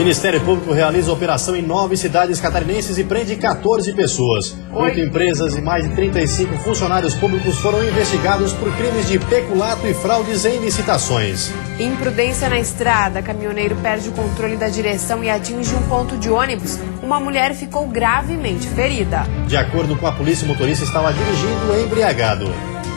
Ministério Público realiza operação em 9 cidades catarinenses e prende 14 pessoas. 8 empresas e mais de 35 funcionários públicos foram investigados por crimes de peculato e fraudes em licitações. Imprudência na estrada. Caminhoneiro perde o controle da direção e atinge um ponto de ônibus. Uma mulher ficou gravemente ferida. De acordo com a polícia, o motorista estava dirigindo embriagado.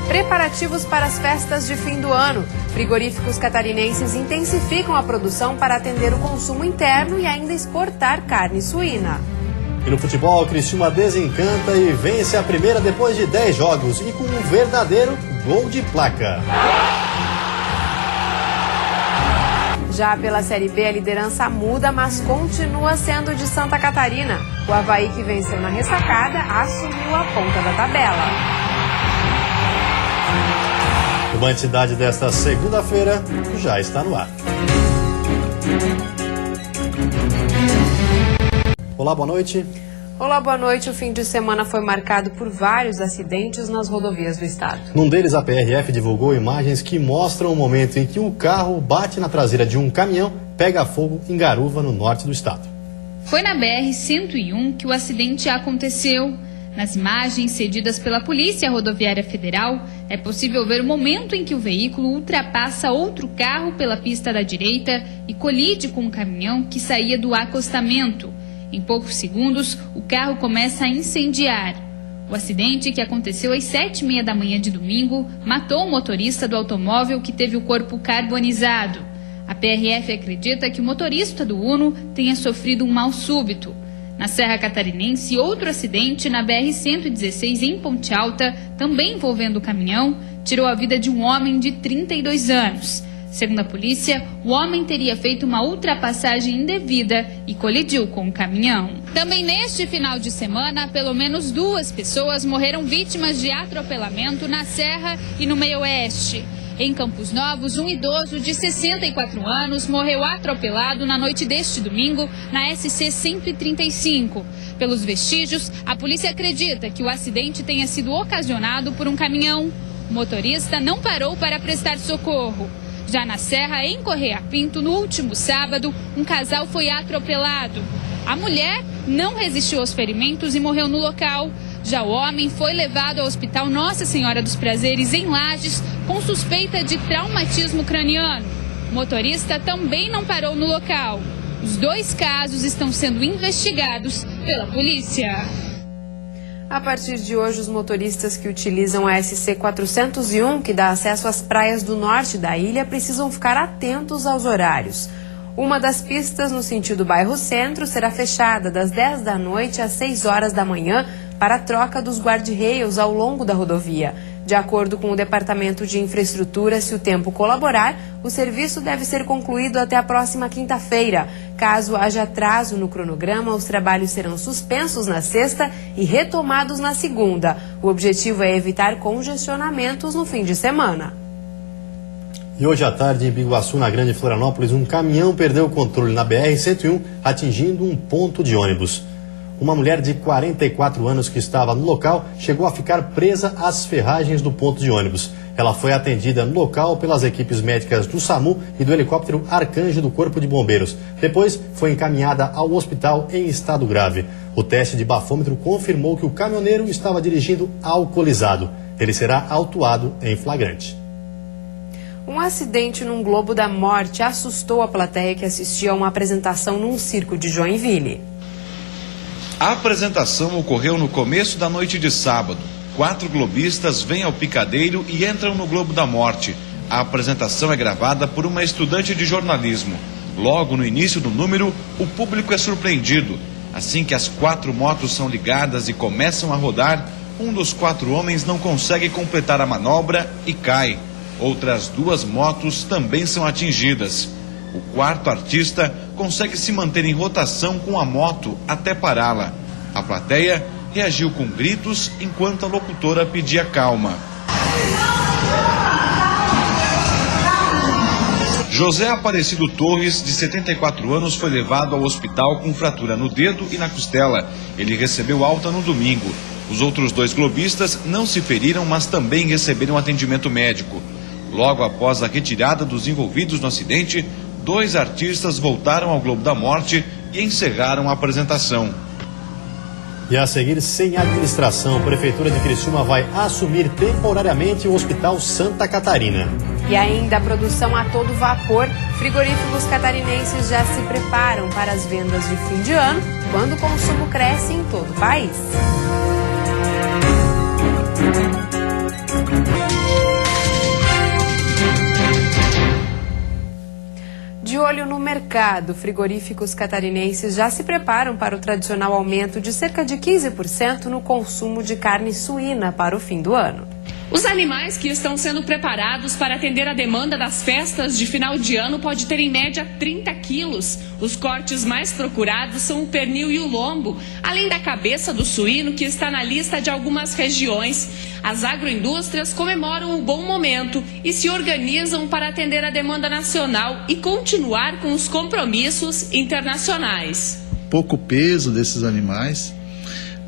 Preparativos para as festas de fim do ano. Frigoríficos catarinenses intensificam a produção para atender o consumo interno e ainda exportar carne suína. E no futebol, Criciúma desencanta e vence a primeira depois de 10 jogos e com um verdadeiro gol de placa. Já pela Série B, a liderança muda, mas continua sendo de Santa Catarina. O Avaí, que venceu na ressacada, assumiu a ponta da tabela. O Band Cidade desta segunda-feira já está no ar. Olá, boa noite. Olá, boa noite. O fim de semana foi marcado por vários acidentes nas rodovias do estado. Num deles, a PRF divulgou imagens que mostram o momento em que o carro bate na traseira de um caminhão, pega fogo em Garuva, no norte do estado. Foi na BR-101 que o acidente aconteceu. Nas imagens cedidas pela Polícia Rodoviária Federal, é possível ver o momento em que o veículo ultrapassa outro carro pela pista da direita e colide com um caminhão que saía do acostamento. Em poucos segundos, o carro começa a incendiar. O acidente, que aconteceu às 7h30 da manhã de domingo, matou o motorista do automóvel, que teve o corpo carbonizado. A PRF acredita que o motorista do Uno tenha sofrido um mal súbito. Na Serra Catarinense, outro acidente na BR-116 em Ponte Alta, também envolvendo o caminhão, tirou a vida de um homem de 32 anos. Segundo a polícia, o homem teria feito uma ultrapassagem indevida e colidiu com o caminhão. Também neste final de semana, pelo menos 2 pessoas morreram vítimas de atropelamento na Serra e no Meio-Oeste. Em Campos Novos, um idoso de 64 anos morreu atropelado na noite deste domingo na SC 135. Pelos vestígios, a polícia acredita que o acidente tenha sido ocasionado por um caminhão. O motorista não parou para prestar socorro. Já na Serra, em Correia Pinto, no último sábado, um casal foi atropelado. A mulher não resistiu aos ferimentos e morreu no local. Já o homem foi levado ao Hospital Nossa Senhora dos Prazeres, em Lages, com suspeita de traumatismo craniano. O motorista também não parou no local. Os 2 casos estão sendo investigados pela polícia. A partir de hoje, os motoristas que utilizam a SC 401, que dá acesso às praias do norte da ilha, precisam ficar atentos aos horários. Uma das pistas no sentido bairro Centro será fechada das 10 da noite às 6 horas da manhã para a troca dos guarda-reios ao longo da rodovia. De acordo com o Departamento de Infraestrutura, se o tempo colaborar, o serviço deve ser concluído até a próxima quinta-feira. Caso haja atraso no cronograma, os trabalhos serão suspensos na sexta e retomados na segunda. O objetivo é evitar congestionamentos no fim de semana. E hoje à tarde, em Biguaçu, na Grande Florianópolis, um caminhão perdeu o controle na BR-101, atingindo um ponto de ônibus. Uma mulher de 44 anos que estava no local chegou a ficar presa às ferragens do ponto de ônibus. Ela foi atendida no local pelas equipes médicas do SAMU e do helicóptero Arcanjo do Corpo de Bombeiros. Depois foi encaminhada ao hospital em estado grave. O teste de bafômetro confirmou que o caminhoneiro estava dirigindo alcoolizado. Ele será autuado em flagrante. Um acidente num Globo da Morte assustou a plateia que assistia a uma apresentação num circo de Joinville. A apresentação ocorreu no começo da noite de sábado. 4 globistas vêm ao picadeiro e entram no Globo da Morte. A apresentação é gravada por uma estudante de jornalismo. Logo no início do número, o público é surpreendido. Assim que as 4 motos são ligadas e começam a rodar, um dos 4 homens não consegue completar a manobra e cai. Outras 2 motos também são atingidas. O 4º artista consegue se manter em rotação com a moto até pará-la. A plateia reagiu com gritos enquanto a locutora pedia calma. José Aparecido Torres, de 74 anos, foi levado ao hospital com fratura no dedo e na costela. Ele recebeu alta no domingo. Os outros 2 globistas não se feriram, mas também receberam atendimento médico. Logo após a retirada dos envolvidos no acidente, 2 artistas voltaram ao Globo da Morte e encerraram a apresentação. E a seguir, sem administração, a Prefeitura de Criciúma vai assumir temporariamente o Hospital Santa Catarina. E ainda a produção a todo vapor. Frigoríficos catarinenses já se preparam para as vendas de fim de ano, quando o consumo cresce em todo o país. De olho no mercado, frigoríficos catarinenses já se preparam para o tradicional aumento de cerca de 15% no consumo de carne suína para o fim do ano. Os animais que estão sendo preparados para atender a demanda das festas de final de ano pode ter em média 30 quilos. Os cortes mais procurados são o pernil e o lombo, além da cabeça do suíno, que está na lista de algumas regiões. As agroindústrias comemoram o bom momento e se organizam para atender a demanda nacional e continuar com os compromissos internacionais. Pouco peso desses animais.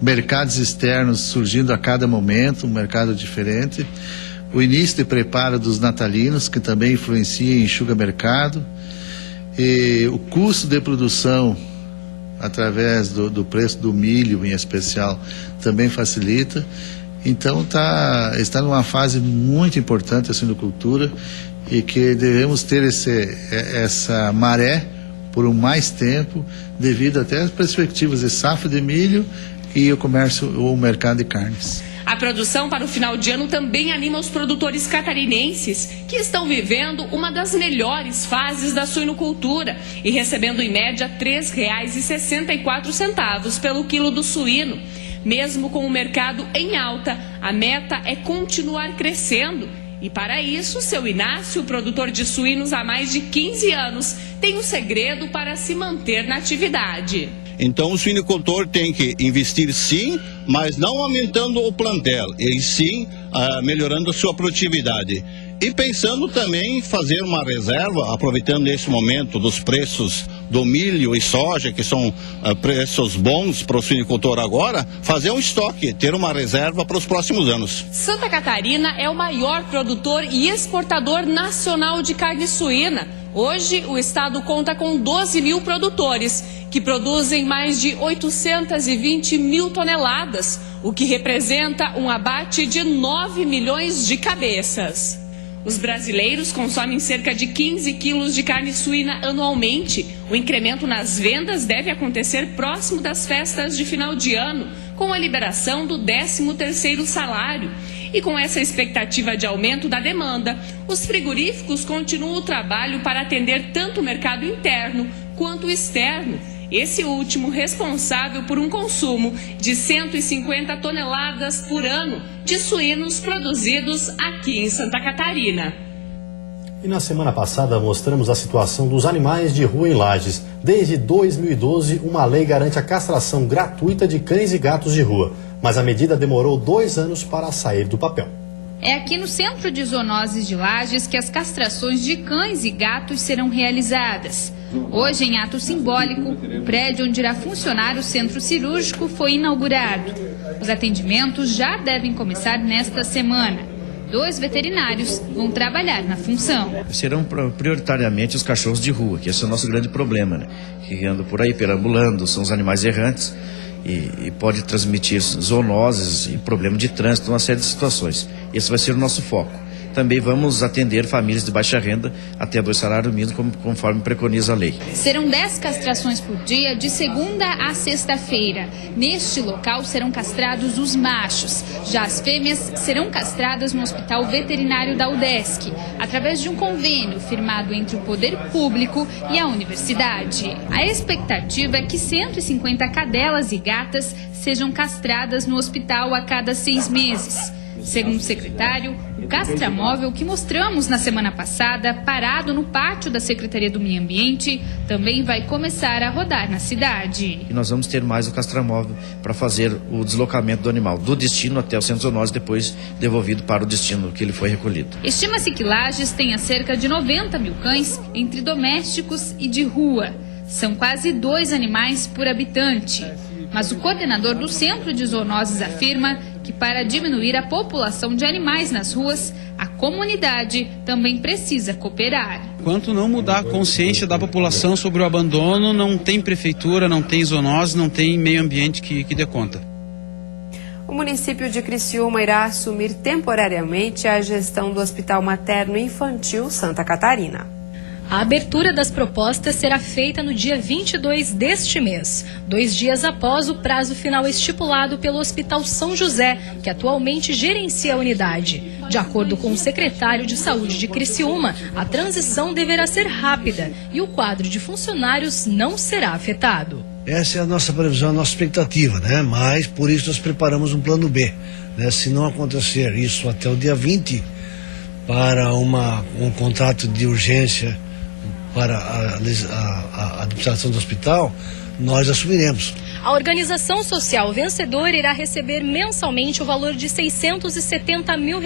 Mercados externos surgindo a cada momento, um mercado diferente. O início de preparo dos natalinos, que também influencia e enxuga mercado. E o custo de produção, através do preço do milho em especial, também facilita. Então está numa fase muito importante a suinocultura e que devemos ter essa maré por mais tempo, devido até às perspectivas de safra de milho e o comércio ou o mercado de carnes. A produção para o final de ano também anima os produtores catarinenses, que estão vivendo uma das melhores fases da suinocultura e recebendo em média R$ 3,64 pelo quilo do suíno. Mesmo com o mercado em alta, a meta é continuar crescendo. E para isso, seu Inácio, produtor de suínos há mais de 15 anos, tem um segredo para se manter na atividade. Então o suinocultor tem que investir sim, mas não aumentando o plantel, e sim melhorando a sua produtividade. E pensando também em fazer uma reserva, aproveitando esse momento dos preços do milho e soja, que são preços bons para o suinocultor agora, fazer um estoque, ter uma reserva para os próximos anos. Santa Catarina é o maior produtor e exportador nacional de carne suína. Hoje, o estado conta com 12 mil produtores, que produzem mais de 820 mil toneladas, o que representa um abate de 9 milhões de cabeças. Os brasileiros consomem cerca de 15 quilos de carne suína anualmente. O incremento nas vendas deve acontecer próximo das festas de final de ano, com a liberação do 13º salário. E com essa expectativa de aumento da demanda, os frigoríficos continuam o trabalho para atender tanto o mercado interno quanto o externo. Esse último responsável por um consumo de 150 toneladas por ano de suínos produzidos aqui em Santa Catarina. E na semana passada mostramos a situação dos animais de rua em Lages. Desde 2012, uma lei garante a castração gratuita de cães e gatos de rua. Mas a medida demorou 2 anos para sair do papel. É aqui no Centro de Zoonoses de Lages que as castrações de cães e gatos serão realizadas. Hoje, em ato simbólico, o prédio onde irá funcionar o centro cirúrgico foi inaugurado. Os atendimentos já devem começar nesta semana. 2 veterinários vão trabalhar na função. Serão prioritariamente os cachorros de rua, que esse é o nosso grande problema, né? Que andam por aí perambulando, são os animais errantes e pode transmitir zoonoses e problema de trânsito, uma série de situações. Esse vai ser o nosso foco. Também vamos atender famílias de baixa renda até 2 salários mínimos, conforme preconiza a lei. Serão 10 castrações por dia, de segunda a sexta-feira. Neste local serão castrados os machos. Já as fêmeas serão castradas no Hospital Veterinário da UDESC, através de um convênio firmado entre o poder público e a universidade. A expectativa é que 150 cadelas e gatas sejam castradas no hospital a cada 6 meses. Segundo o secretário, o castramóvel que mostramos na semana passada, parado no pátio da Secretaria do Meio Ambiente, também vai começar a rodar na cidade. E nós vamos ter mais o castramóvel para fazer o deslocamento do animal do destino até o centro zoonose, depois devolvido para o destino que ele foi recolhido. Estima-se que Lages tenha cerca de 90 mil cães, entre domésticos e de rua. São quase 2 animais por habitante. Mas o coordenador do Centro de Zoonoses afirma que para diminuir a população de animais nas ruas, a comunidade também precisa cooperar. enquanto não mudar a consciência da população sobre o abandono, não tem prefeitura, não tem zoonose, não tem meio ambiente que dê conta. O município de Criciúma irá assumir temporariamente a gestão do Hospital Materno Infantil Santa Catarina. A abertura das propostas será feita no dia 22 deste mês, 2 dias após o prazo final estipulado pelo Hospital São José, que atualmente gerencia a unidade. De acordo com o secretário de Saúde de Criciúma, a transição deverá ser rápida e o quadro de funcionários não será afetado. Essa é a nossa previsão, a nossa expectativa, né? Mas por isso nós preparamos um plano B, né? Se não acontecer isso até o dia 20, para um contrato de urgência para a administração do hospital, nós assumiremos. A organização social vencedora irá receber mensalmente o valor de R$670 mil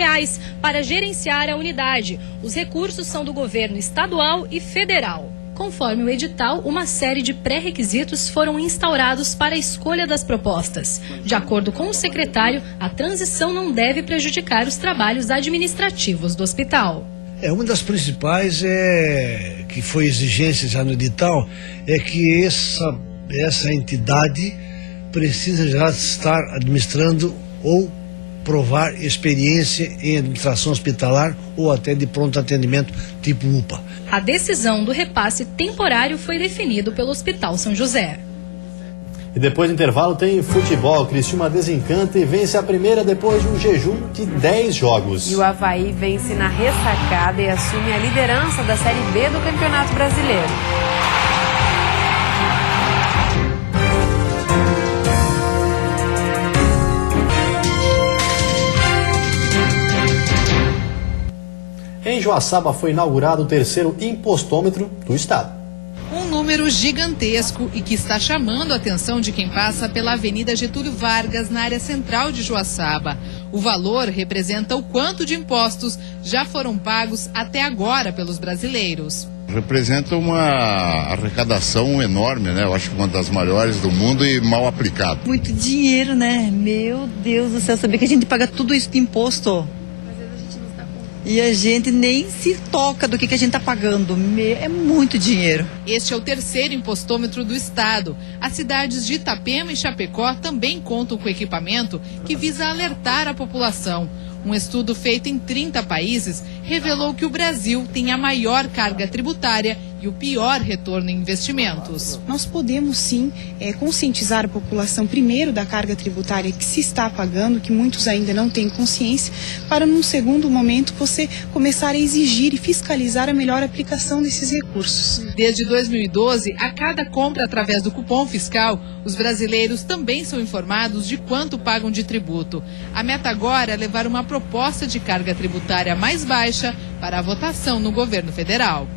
para gerenciar a unidade. Os recursos são do governo estadual e federal. Conforme o edital, uma série de pré-requisitos foram instaurados para a escolha das propostas. De acordo com o secretário, a transição não deve prejudicar os trabalhos administrativos do hospital. Uma das principais que foi exigência já no edital, é que essa entidade precisa já estar administrando ou provar experiência em administração hospitalar ou até de pronto atendimento tipo UPA. A decisão do repasse temporário foi definido pelo Hospital São José. E depois do intervalo tem futebol. Criciúma desencanta e vence a primeira depois de um jejum de 10 jogos. E o Avaí vence na ressacada e assume a liderança da Série B do Campeonato Brasileiro. Em Joaçaba foi inaugurado o terceiro impostômetro do estado. Um número gigantesco e que está chamando a atenção de quem passa pela Avenida Getúlio Vargas, na área central de Joaçaba. O valor representa o quanto de impostos já foram pagos até agora pelos brasileiros. Representa uma arrecadação enorme, né? Eu acho que uma das maiores do mundo e mal aplicado. Muito dinheiro, né? Meu Deus do céu, saber que a gente paga tudo isso de imposto. E a gente nem se toca do que a gente está pagando. É muito dinheiro. Este é o terceiro impostômetro do estado. As cidades de Itapema e Chapecó também contam com equipamento que visa alertar a população. Um estudo feito em 30 países revelou que o Brasil tem a maior carga tributária e o pior retorno em investimentos. Nós podemos sim conscientizar a população primeiro da carga tributária que se está pagando, que muitos ainda não têm consciência, para num segundo momento você começar a exigir e fiscalizar a melhor aplicação desses recursos. Desde 2012, a cada compra através do cupom fiscal, os brasileiros também são informados de quanto pagam de tributo. A meta agora é levar uma proposta de carga tributária mais baixa para a votação no governo federal.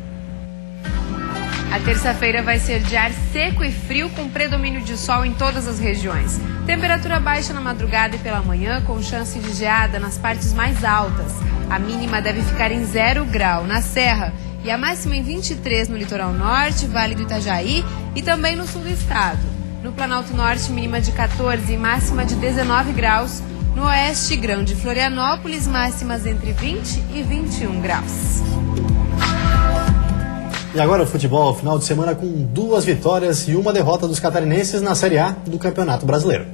A terça-feira vai ser de ar seco e frio, com predomínio de sol em todas as regiões. Temperatura baixa na madrugada e pela manhã, com chance de geada nas partes mais altas. A mínima deve ficar em 0 grau na Serra e a máxima em 23 no litoral norte, Vale do Itajaí e também no sul do estado. No Planalto Norte, mínima de 14 e máxima de 19 graus. No oeste, Grande Florianópolis, máximas entre 20 e 21 graus. E agora o futebol, final de semana com 2 vitórias e 1 derrota dos catarinenses na Série A do Campeonato Brasileiro.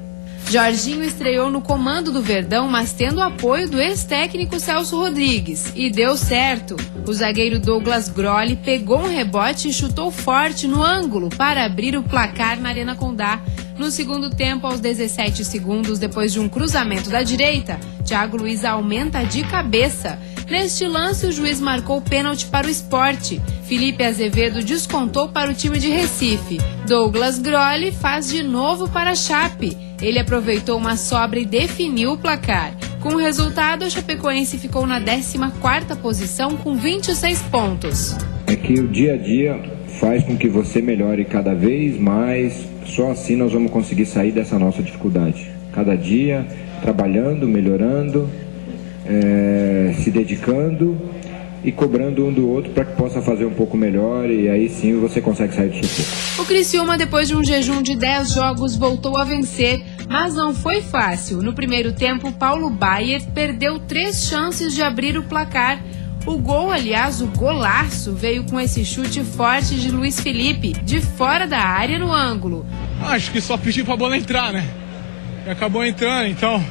Jorginho estreou no comando do Verdão, mas tendo o apoio do ex-técnico Celso Rodrigues. E deu certo. O zagueiro Douglas Grolli pegou um rebote e chutou forte no ângulo para abrir o placar na Arena Condá. No segundo tempo, aos 17 segundos, depois de um cruzamento da direita, Thiago Luiz aumenta de cabeça. Neste lance, o juiz marcou pênalti para o Sport. Felipe Azevedo descontou para o time de Recife. Douglas Grolli faz de novo para a Chape. Ele aproveitou uma sobra e definiu o placar. Com o resultado, o Chapecoense ficou na 14ª posição com 26 pontos. É que o dia a dia faz com que você melhore cada vez mais. Só assim nós vamos conseguir sair dessa nossa dificuldade. Cada dia, trabalhando, melhorando, se dedicando e cobrando um do outro para que possa fazer um pouco melhor, e aí sim você consegue sair do sufoco. O Criciúma, depois de um jejum de 10 jogos, voltou a vencer, mas não foi fácil. No primeiro tempo, Paulo Baier perdeu 3 chances de abrir o placar. O gol, aliás, o golaço, veio com esse chute forte de Luiz Felipe, de fora da área no ângulo. Acho que só pedi pra bola entrar, né? E acabou entrando, então...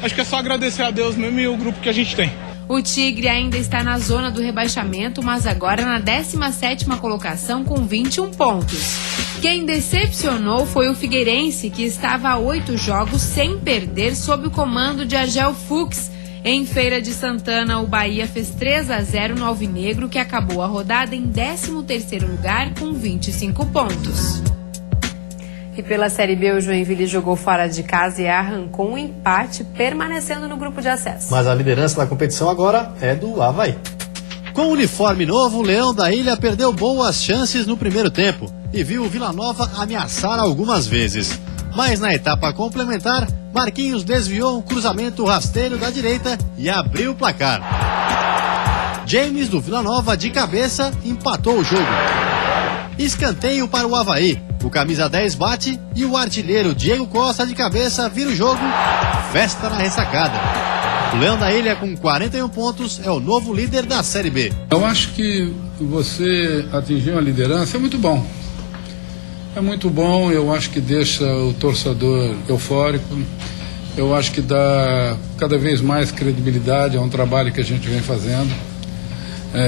Acho que é só agradecer a Deus mesmo e o grupo que a gente tem. O Tigre ainda está na zona do rebaixamento, mas agora na 17ª colocação com 21 pontos. Quem decepcionou foi o Figueirense, que estava a 8 jogos sem perder sob o comando de Argel Fuchs. Em Feira de Santana, o Bahia fez 3-0 no Alvinegro, que acabou a rodada em 13º lugar com 25 pontos. E pela Série B, o Joinville jogou fora de casa e arrancou um empate, permanecendo no grupo de acesso. Mas a liderança da competição agora é do Avaí. Com o uniforme novo, o Leão da Ilha perdeu boas chances no primeiro tempo e viu o Vila Nova ameaçar algumas vezes. Mas na etapa complementar, Marquinhos desviou um cruzamento rasteiro da direita e abriu o placar. James do Vila Nova, de cabeça, empatou o jogo. Escanteio para o Avaí. O camisa 10 bate e o artilheiro Diego Costa, de cabeça, vira o jogo. Festa na ressacada. O Leão da Ilha, com 41 pontos, é o novo líder da Série B. Eu acho que você atingir uma liderança é muito bom. É muito bom, eu acho que deixa o torcedor eufórico. Eu acho que dá cada vez mais credibilidade a um trabalho que a gente vem fazendo.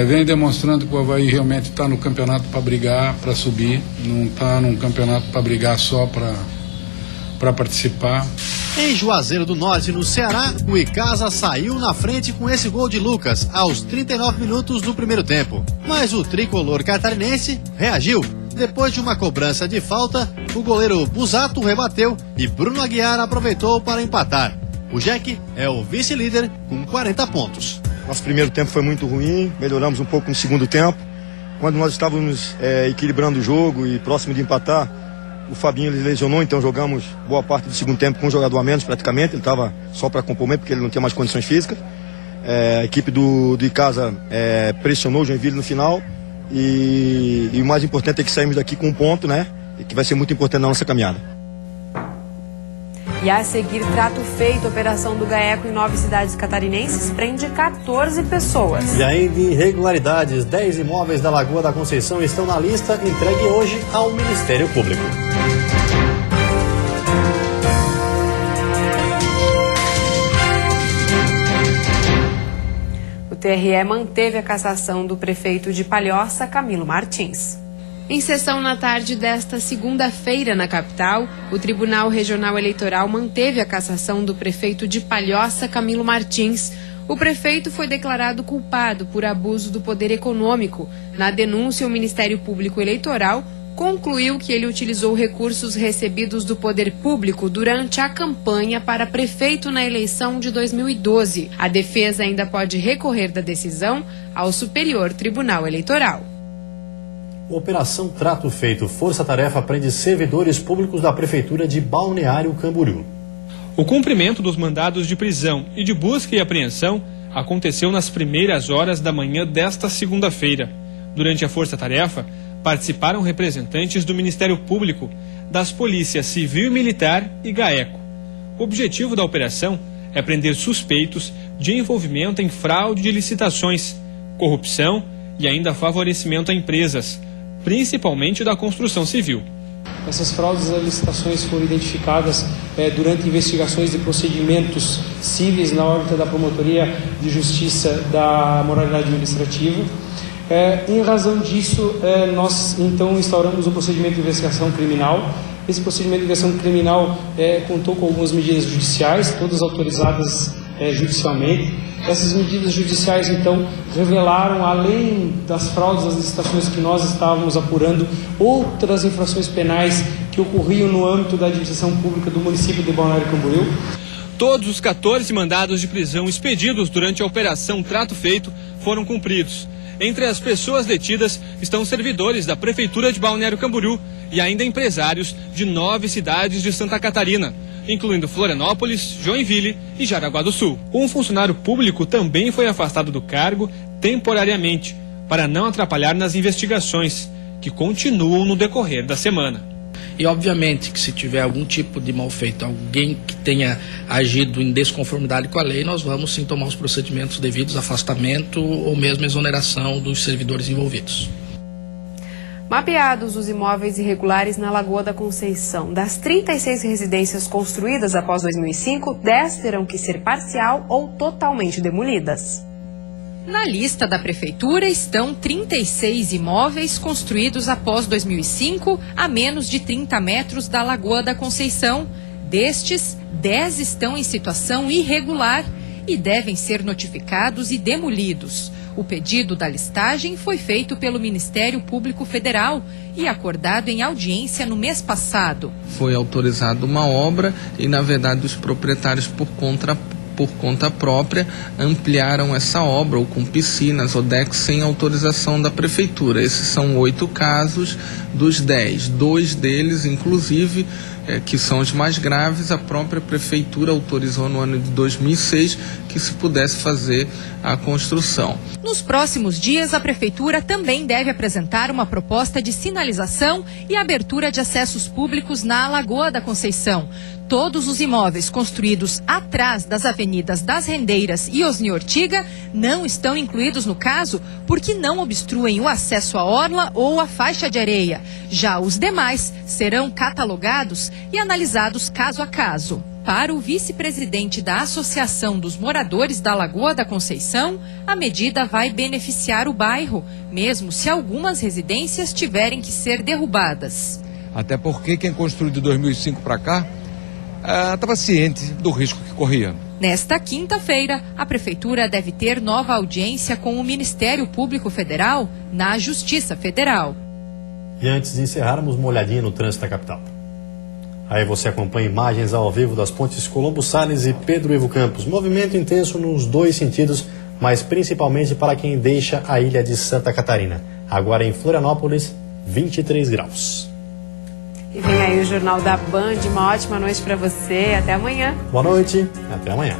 Vem demonstrando que o Avaí realmente está no campeonato para brigar, para subir. Não está num campeonato para brigar só para participar. Em Juazeiro do Norte, no Ceará, o Icasa saiu na frente com esse gol de Lucas aos 39 minutos do primeiro tempo. Mas o tricolor catarinense reagiu. Depois de uma cobrança de falta, o goleiro Busato rebateu e Bruno Aguiar aproveitou para empatar. O Jack é o vice-líder com 40 pontos. Nosso primeiro tempo foi muito ruim, melhoramos um pouco no segundo tempo. Quando nós estávamos equilibrando o jogo e próximo de empatar, o Fabinho ele lesionou, então jogamos boa parte do segundo tempo com um jogador a menos praticamente. Ele estava só para compor mesmo, porque ele não tinha mais condições físicas. A equipe do Icasa pressionou o Joinville no final. E o mais importante é que saímos daqui com um ponto, né? Que vai ser muito importante na nossa caminhada. E a seguir, trato feito, operação do GAECO em 9 cidades catarinenses prende 14 pessoas. E ainda irregularidades, 10 imóveis da Lagoa da Conceição estão na lista entregue hoje ao Ministério Público. O TRE manteve a cassação do prefeito de Palhoça, Camilo Martins. Em sessão na tarde desta segunda-feira na capital, o Tribunal Regional Eleitoral manteve a cassação do prefeito de Palhoça, Camilo Martins. O prefeito foi declarado culpado por abuso do poder econômico. Na denúncia, o Ministério Público Eleitoral concluiu que ele utilizou recursos recebidos do poder público durante a campanha para prefeito na eleição de 2012. A defesa ainda pode recorrer da decisão ao Superior Tribunal Eleitoral. Operação Trato Feito. Força-tarefa prende servidores públicos da Prefeitura de Balneário Camboriú. O cumprimento dos mandados de prisão e de busca e apreensão aconteceu nas primeiras horas da manhã desta segunda-feira. Durante a força-tarefa, participaram representantes do Ministério Público, das Polícias Civil e Militar e GAECO. O objetivo da operação é prender suspeitos de envolvimento em fraude de licitações, corrupção e ainda favorecimento a empresas, principalmente da construção civil. Essas fraudes às licitações foram identificadas durante investigações de procedimentos cíveis na órbita da Promotoria de Justiça da Moralidade Administrativa. Em razão disso, nós então instauramos o procedimento de investigação criminal. Esse procedimento de investigação criminal contou com algumas medidas judiciais, todas autorizadas judicialmente. Essas medidas judiciais, então, revelaram, além das fraudes às licitações que nós estávamos apurando, outras infrações penais que ocorriam no âmbito da administração pública do município de Balneário Camboriú. Todos os 14 mandados de prisão expedidos durante a Operação Trato Feito foram cumpridos. Entre as pessoas detidas estão servidores da Prefeitura de Balneário Camboriú e ainda empresários de 9 cidades de Santa Catarina, incluindo Florianópolis, Joinville e Jaraguá do Sul. Um funcionário público também foi afastado do cargo temporariamente, para não atrapalhar nas investigações, que continuam no decorrer da semana. E obviamente que se tiver algum tipo de mal feito, alguém que tenha agido em desconformidade com a lei, nós vamos sim tomar os procedimentos devidos, afastamento ou mesmo exoneração dos servidores envolvidos. Mapeados os imóveis irregulares na Lagoa da Conceição. Das 36 residências construídas após 2005, 10 terão que ser parcial ou totalmente demolidas. Na lista da Prefeitura estão 36 imóveis construídos após 2005, a menos de 30 metros da Lagoa da Conceição. Destes, 10 estão em situação irregular e devem ser notificados e demolidos. O pedido da listagem foi feito pelo Ministério Público Federal e acordado em audiência no mês passado. Foi autorizada uma obra e, na verdade, os proprietários, por conta própria, ampliaram essa obra, ou com piscinas ou decks, sem autorização da Prefeitura. Esses são 8 casos dos 10. 2 deles, inclusive, que são os mais graves, a própria Prefeitura autorizou no ano de 2006 que se pudesse fazer a construção. Nos próximos dias, a Prefeitura também deve apresentar uma proposta de sinalização e abertura de acessos públicos na Lagoa da Conceição. Todos os imóveis construídos atrás das avenidas das Rendeiras e Osni Ortiga não estão incluídos no caso porque não obstruem o acesso à orla ou à faixa de areia. Já os demais serão catalogados e analisados caso a caso. Para o vice-presidente da Associação dos Moradores da Lagoa da Conceição, a medida vai beneficiar o bairro, mesmo se algumas residências tiverem que ser derrubadas. Até porque quem construiu de 2005 para cá estava ciente do risco que corria. Nesta quinta-feira, a Prefeitura deve ter nova audiência com o Ministério Público Federal na Justiça Federal. E antes de encerrarmos, uma olhadinha no trânsito da capital. Aí você acompanha imagens ao vivo das pontes Colombo Salles e Pedro Ivo Campos. Movimento intenso nos dois sentidos, mas principalmente para quem deixa a ilha de Santa Catarina. Agora em Florianópolis, 23 graus. E vem aí o Jornal da Band. Uma ótima noite para você. Até amanhã. Boa noite. Até amanhã.